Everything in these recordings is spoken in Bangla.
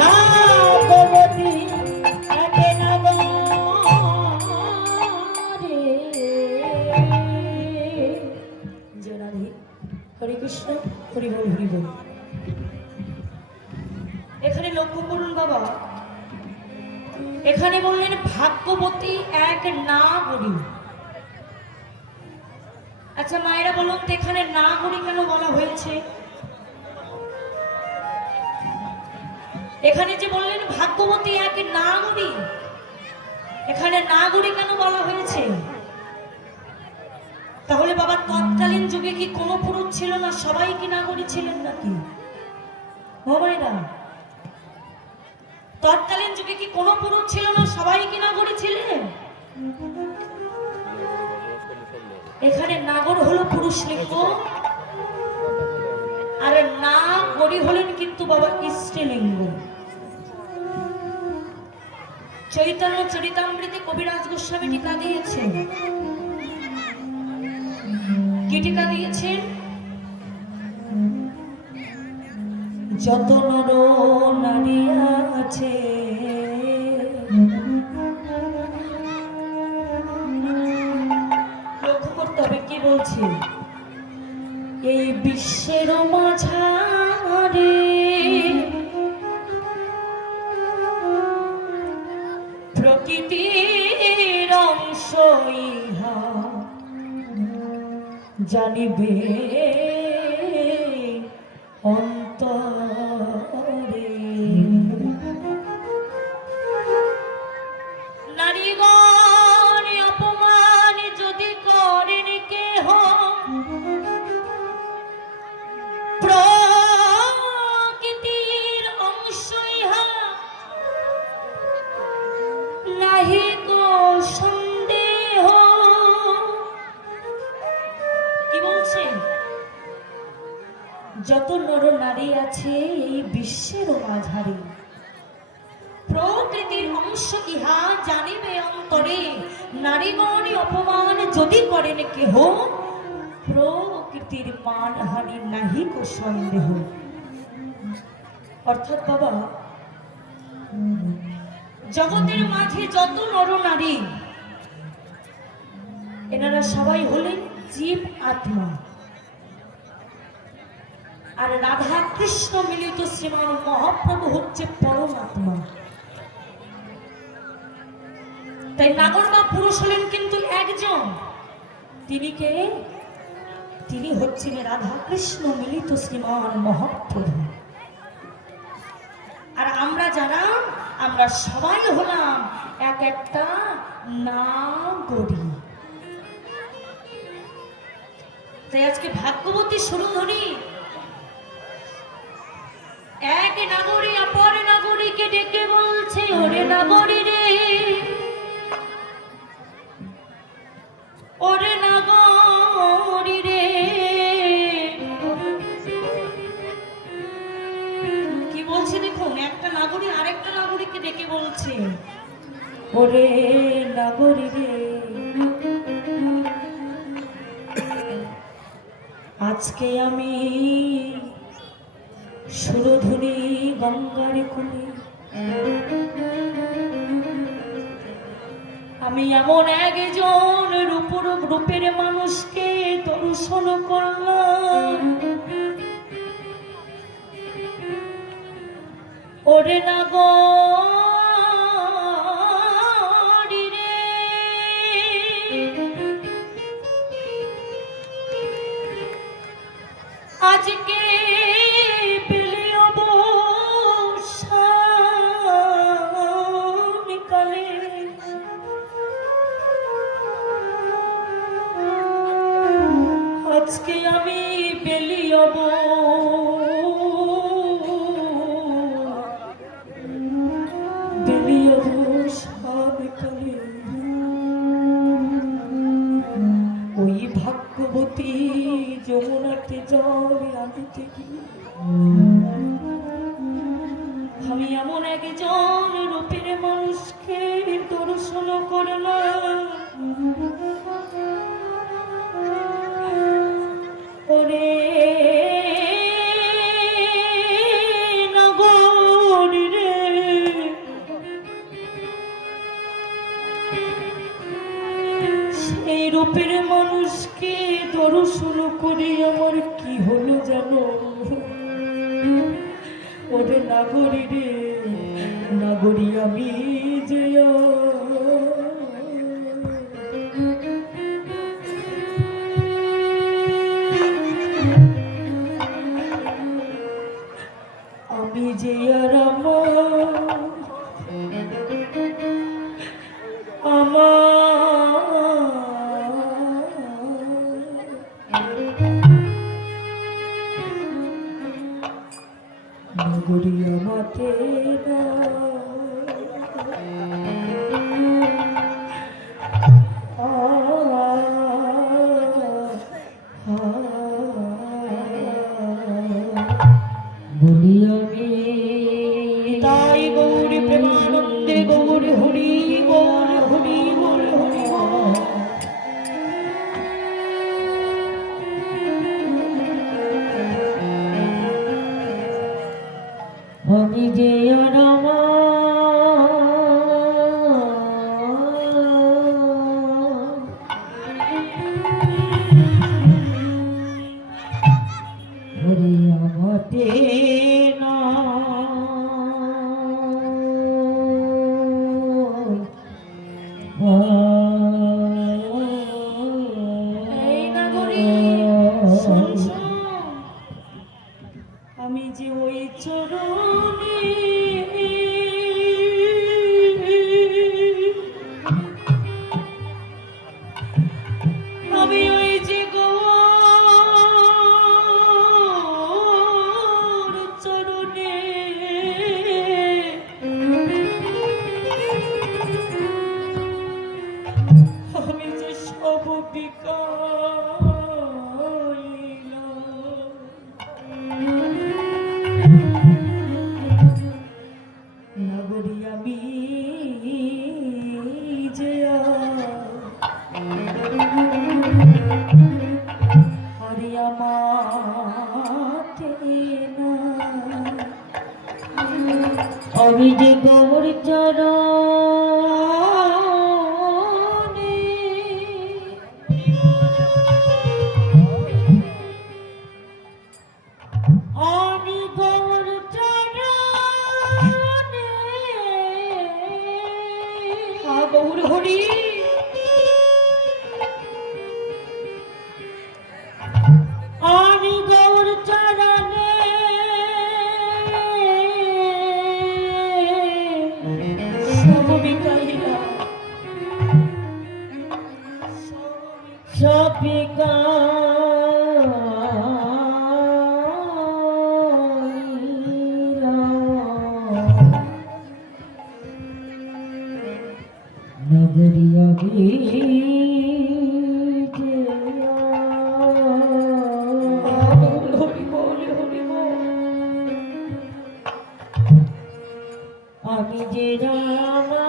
ভাগবতী একে নগরে জয় রাধে। হরে কৃষ্ণ, হরি বল হরি বল। এখানে লক্ষ্য করুন বাবা, এখানে বললেন ভাগ্যবতী এক নাগরী। আচ্ছা মায়েরা বলুন তো এখানে নাগরী কেন বলা হয়েছে? এখানে যে বললেন ভাগ্যবতী এক নাগরী, এখানে নাগরী কেন বলা হয়েছে? তাহলে বাবা তৎকালীন যুগে কি কোনো পুরুষ ছিল না, সবাই কি নাগরী ছিলেন নাকি? মায়েরা, তৎকালীন যুগে কি কোনো পুরুষ ছিল না, সবাই কি নাগরী ছিলেন? এখানে নাগর হলো পুরুষ লিঙ্গ, আর নাগরী হলেন কিন্তু বাবা স্ত্রীলিঙ্গ। চৈতন্য চরিতামৃতে কবিরাজ গোস্বামী টিকা দিয়েছেন। কি টিকা দিয়েছেন? যত নর নারী আছে লক্ষ্য করতে হবে কি বলছে, এই বিশ্বের মাঝারে প্রকৃতির অংশ ইহা জানিবে অন্তরে। নারীগণ অপমান যদি করেন কেহ, প্রকৃতির অংশ ইহা নাহি গো সন্দেহ। কি বলছেন? যত নর নারী আছে এই বিশ্বের মাঝারে প্রকৃতির অংশ ইহা জানিবে অন্তরে। নারীগণ অপমান যদি করেন কেহ, প্রকৃতির মানহানি নাহি কো সন্দেহ। অর্থাৎ বাবা জগতের মাঝে যত নর নারী, এনারা সবাই হলেন জীব আত্মা, আর রাধা কৃষ্ণ মিলিত শ্রীমান মহাপ্রভু হচ্ছে পরমাত্মা। তাই নাগর বা পুরুষ হলেন কিন্তু একজন, তিনি কে? তিনি হচ্ছেন রাধা কৃষ্ণ মিলিত শ্রীমান মহাপ্রভু। আর আমরা যারা, আমরা সবাই হলাম এক একটা নাগরী। তাই আজকে ভাগ্যবতী সুরধনী এক নাগরী অপর নাগরীকে ডেকে বলছে, ওরে নাগরী রে, ওরে নাগরী রে। কি বলছে দেখুন, একটা নাগরী আরেকটা নাগরীকে ডেকে বলছে, ওরে নাগরী রে, আজকে আমি সুরধুনী গঙ্গার কোলে, আমি এমন একজন রূপের মানুষকে দর্শন করলাম, ওরে নাগরী রে, আজকে পেলে অবসানকালে আজকে আমি বেলিয়ব সানকালে। ওই ভাগ্যবতী যমুনাতে জলে আনতে গিয়ে আমি এমন একজন রূপের মানুষকে দর্শন করলাম, ওরে নাগরী রে, রূপের মানুষকে দর্শন করে আমার কি হলো জানো? ওরে নাগরী রে নাগরী আমি যে আমি যে আর নগরী আমাতে বলি আমি তাই গৌরী প্রেমানন্দে গৌরী হরি বল হরি বল হরি বল। আমি যে আর হরে আমাতে না আমি যে ওই চরণে আমি ওই যে গৌর চরণে আমি যে সব নগরী আমি যে হরি আমাতে না আমি যে গৌর চরণে আমি গৌর চরণে গৌর হরি আমি গৌর চরণে সব বিকাইরা সব নগরী আমি আমি যে রামা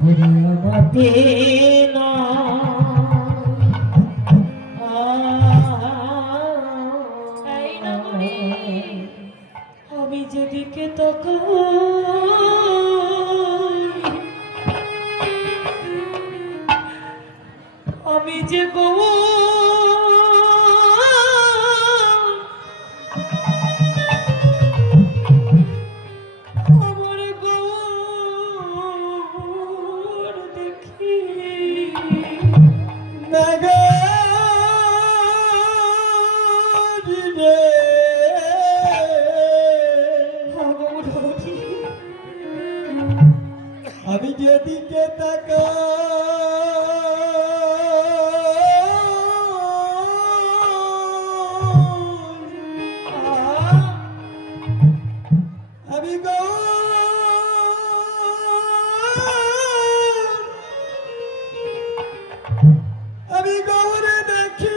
হরি আমাতে না আমি যেদিকে তাকাই আমি যে আমার গৌর দেখি আমি যেদিকে আমি আমি গৌরে দেখি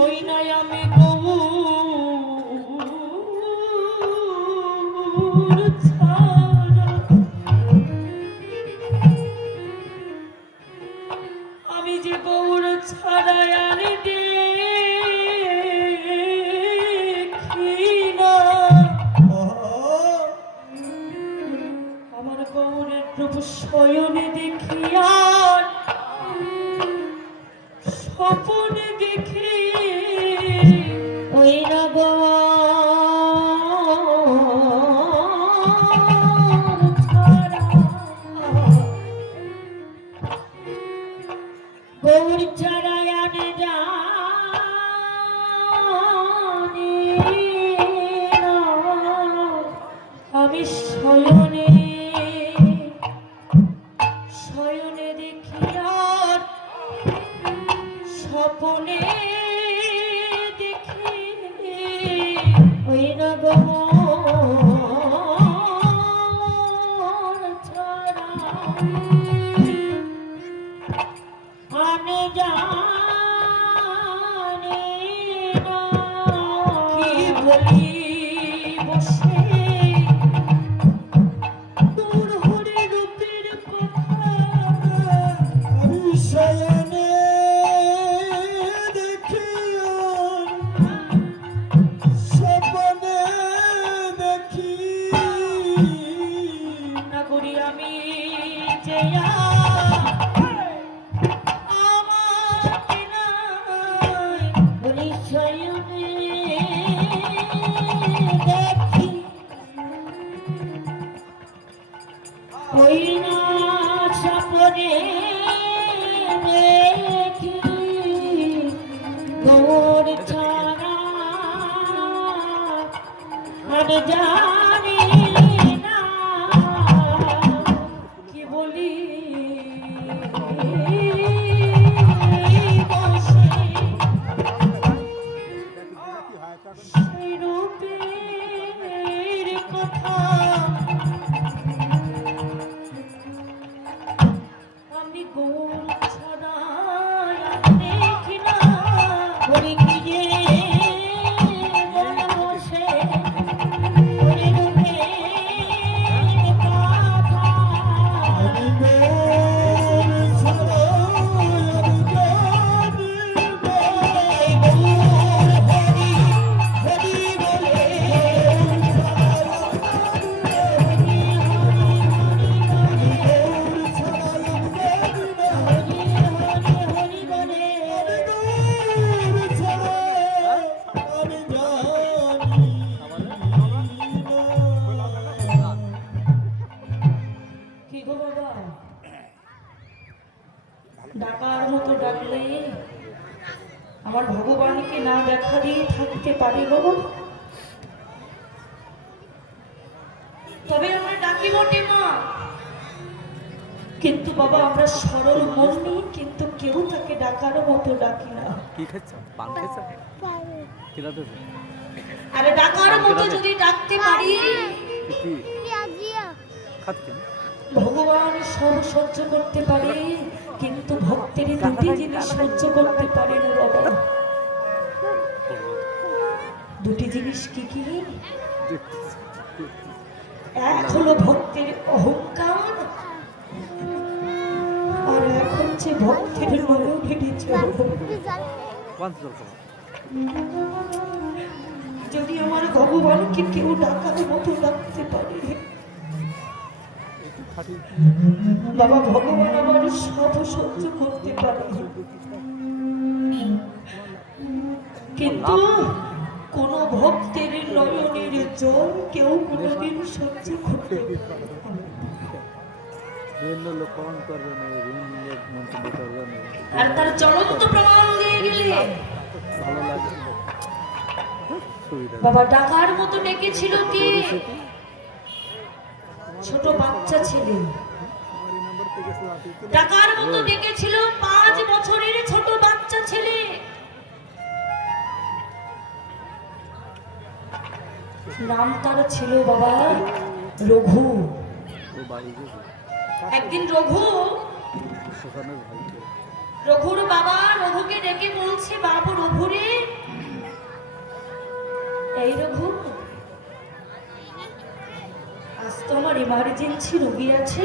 ওই নাই আমি গৌর ছাড়া আমি যে গৌর শয়নে দেখি আর স্বপনে দেখি ওই নগর ছাড়া গৌর ছাড়া আনে জানি না আমি শয়নে শয়নে দেখি আর স্বপনে দেখি ওই নগর ছাড়া আমি জানি না কি বলি বসে তোর হরি রূপের কথা আমি শয়নে দেখি স্বপ্নে দেখি না করি আমি যে ওই না স্বপ্নে দেখি গৌর ছাড়া আমি জানি না কি বলি বসে সেই রূপের কথা আমি গৌর ছাড়া দেখি না ওরে কি যে বসে ওরে রূপের কথা আমি গৌর ছাড়া জানি না গৌর হরি হরি বলে কি গো বাবা ডাকার মতো ডাকলে আমার ভগবানকে না দেখা দিয়ে থাকতে পারি বাবা তবে আমরা ডাকি বটে মা কিন্তু বাবা আমরা সরল মন নিয়ে কিন্তু কেউ তাকে ডাকার মতো ডাকি না কি খাচ্ছ পান খাচ্ছ কিলা দেব আরে ডাকার মতো যদি ডাকতে পারি কি খাচ্ছ ভগবান সব সহ্য করতে পারে কিন্তু ভক্তের দুটি জিনিস সহ্য করতে পারে না বাবা দুটি জিনিস কি কি এক হলো ভক্তের অহংকার আর এক হচ্ছে ভক্তের মনোভেদী যদি আমার ভগবানকে কেউ ডাকার মতো ডাকতে পারে বাবা ভগবান আমার সব সহ্য করতে পারে কিন্তু কোন ভক্তের নয়নের জল কেউ কোনদিন সহ্য করতে পারে আর তার জ্বলন্ত প্রমাণ দিয়ে গেলে বাবা ডাকার মতো ডেকেছিল কে ছোট বাচ্চা ছেলে ডাকার মতো ডেকেছিল 5 বছরের ছোট বাচ্চা ছেলে নাম তার ছিল বাবা রঘু একদিন রঘুর বাবা রঘুকে ডেকে বলছে বাবু রঘুরে এই রঘু আজ তো আমার ইমার্জেন্সি রোগী আছে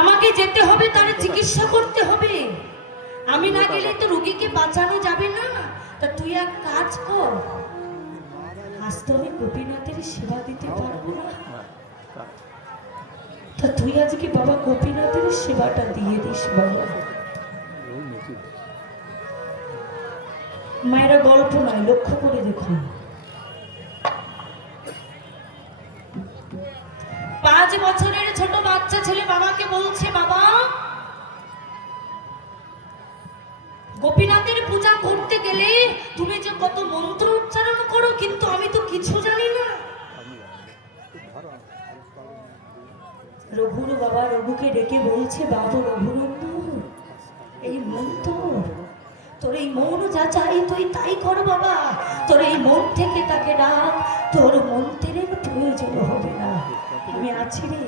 আমাকে যেতে হবে তার চিকিৎসা করতে হবে আমি না গেলে তো রোগীকে বাঁচানো যাবে না তা তুই এক কাজ কর আজ তো আমি গোপীনাথের সেবা দিতে পারবো না, হ্যাঁ তা- তা তুই আজকে বাবা গোপীনাথের সেবাটা দিয়ে দিস বাবা। ও নিচু মায়েরা গল্প নয়, লক্ষ্য করে দেখুন। 5 বছরের ছোট বাচ্চা ছেলে বাবাকে বলছে, বাবা গোপীনাথের পূজা করতে গেলে তুমি যে কত মন্ত্র উচ্চারণ করো, কিন্তু আমি তো কিছু জানি না। রঘুর বাবা রঘুকে ডেকে বলছে, বাবু রঘুনন্দন, এই মন তোর এই মন যা চাই তুই তাই কর বাবা, তোর এই মন থেকে তাকে ডাক, তোর মন্ত্রের প্রয়োজন হবে না, আমি আছি রে।